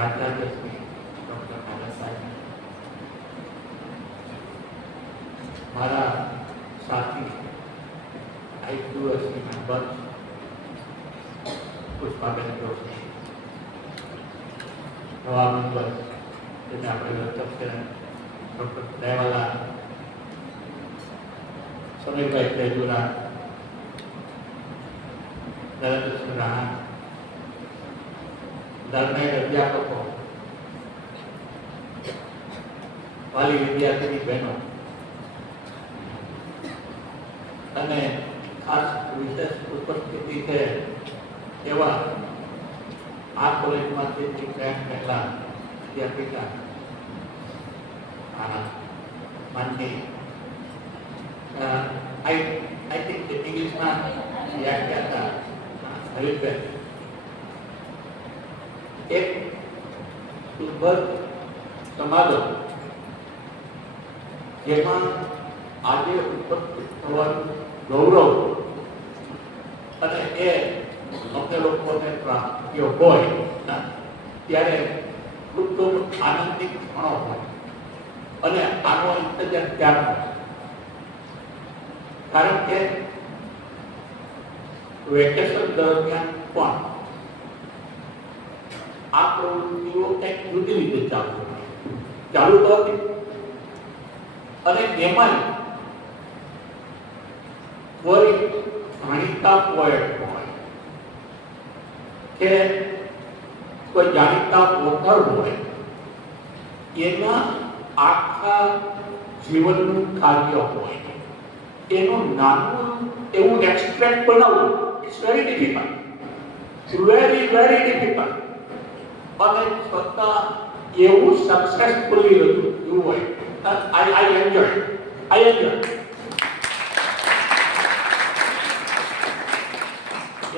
Acharya Shri doctor કાલા સાહેબ, મારા સાથી આઈક્યુએસસી મેમ્બર પુષ્પાબેન જોશી, નવા મેમ્બર જેને આપણે લગભગ છે ડૉક્ટર દયાવાલા, સમીરભાઈ તેજુરા, નરેન્દ્રસિંહ રાણા, ધર્મેન્દ્ર અધ્યાપકો, વાલી વિદ્યાર્થીની બહેનો અને ખાસ વિશેષ ઉપસ્થિતિ છે એવા આ કોલેજમાંથી પહેલા વિદ્યાર્થીના માનની આઈ થિંક ઇંગ્લિશમાં વ્યાખ્યાતા હરીશબેન એક સુભદ સમાગમ જેમાં આજે ઉપસ્થિત થવાનું ગૌરવ અને એ અમને લોકોને પ્રાપ્તિઓ હોય ત્યારે ખૂબ આનંદિત ક્ષણો હોય અને આનો ઇંતજાર ક્યાં હોય, કારણ કે વેકેશન દરમિયાન પણ આ પ્રવૃત્તિઓ કંઈક જુદી રીતે ચાલુ તો હતી અને એમાં કોઈ જાણીતા પોએટ હોય કે કોઈ જાણીતા ઓથર હોય એના આખા જીવનનું કાર્ય હોય એનું નાનું એવું એક્સટ્રેક્ટ બનાવવું it's very difficult, very difficult, અને છતાં એવું સક્સેસફુલી રજૂ થયું હોય. I enjoy.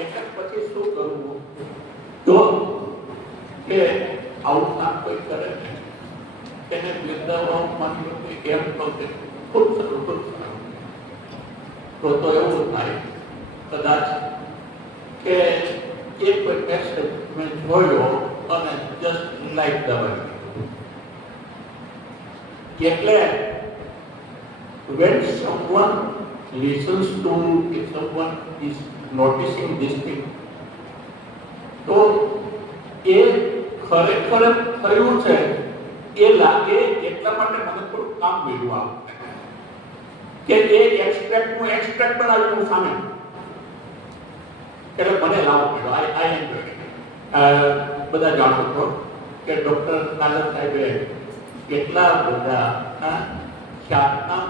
એટલે પછી શું કરવું તો કે આવું કામ કોઈ કરે ને તેને બિરદાવવાની એમ તો ખૂબ સારું તો એવું થાય કદાચ કે એક કોઈ મેસેજ મેં જોયો અને જસ્ટ લાઈક દબાવી. એટલે when someone listens to, if someone is noticing this thing, તો એ ખરેખર થયું છે એ લાગે એટલા માટે મને થોડું કામ મેળવું આવે કે એ એક્સટ્રેક્ટ બનાવ્યું સામે એટલે મને લાવો પડ્યો. I enjoy. બધા જાણો છો કે ડૉક્ટર કાલા સાહેબે કેટલા બધા ખ્યાતનામ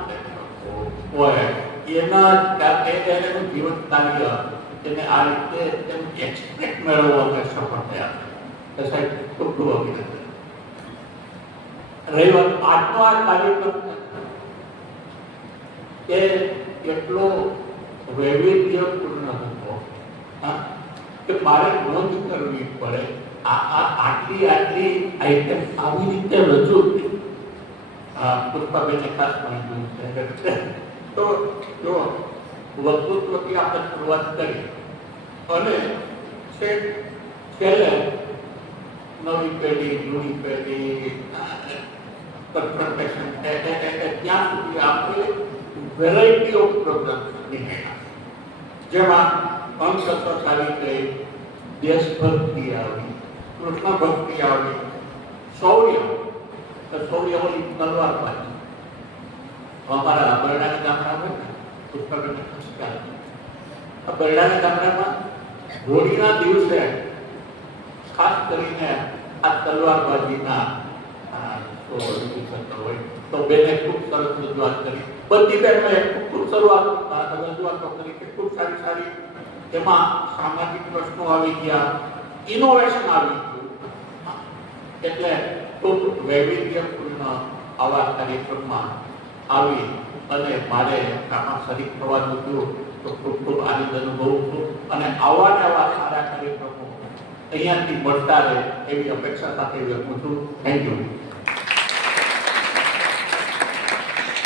હોય એના એનું જીવન કાર્ય તેને આ રીતે તેનું એક્સપ્રેક્ટ મેળવવામાં સફળ થયા છે. સાહેબ ખૂબ ખૂબ અભિનંદન. રહી વાત આજનો આ કાર્યક્રમ એ એટલો વૈવિધ્યપૂર્ણ હતો કે મારે નોંધ કરવી પડે આટલી આઈટમ આવી રીતે રજૂ થઈ. પુષ્પાબેને ખાસ માહિતી છે. તો જો વક્તૃત્વથી આપણે શરૂઆત કરી અને છેલ્લે નવી પેઢી, જૂની પેઢી, કન્ફ્રન્ટેશન ત્યાં સુધી આપણે વેરાયટી ઓફ પ્રોગ્રામ્સ નિહાળ્યા, જેમાં અંધશ્રદ્ધા આવી ગઈ, દેશભક્તિ આવી, કૃષ્ણ ભક્તિ આવી, શૌર્ય ઓલી તલવારબાજી. અમારા બરડાના ગામડા હોય ને પુષ્પાબેનને નમસ્કાર. આ બરડાના ગામડામાં હોળીના દિવસે ખાસ કરીને આ તલવારબાજીના હોય તો બેને ખૂબ સરસ રજૂઆત કરી. બધી બહેનોએ ખૂબ રજૂઆતો કરી કે ખૂબ સારી એમાં સામાજિક પ્રશ્નો આવી ગયા, ઇનોવેશન આવી ગયું. એટલે ખૂબ વૈવિધ્યપૂર્ણ આવા કાર્યક્રમમાં આવી અને મારે આમાં શરીક થવાનું થયું તો ખૂબ આનંદ અનુભવું છું. અને આવા સારા કાર્યક્રમો અહીંયાથી મળતા રહે એવી અપેક્ષા સાથે વ્યક્ત છું. Thank you.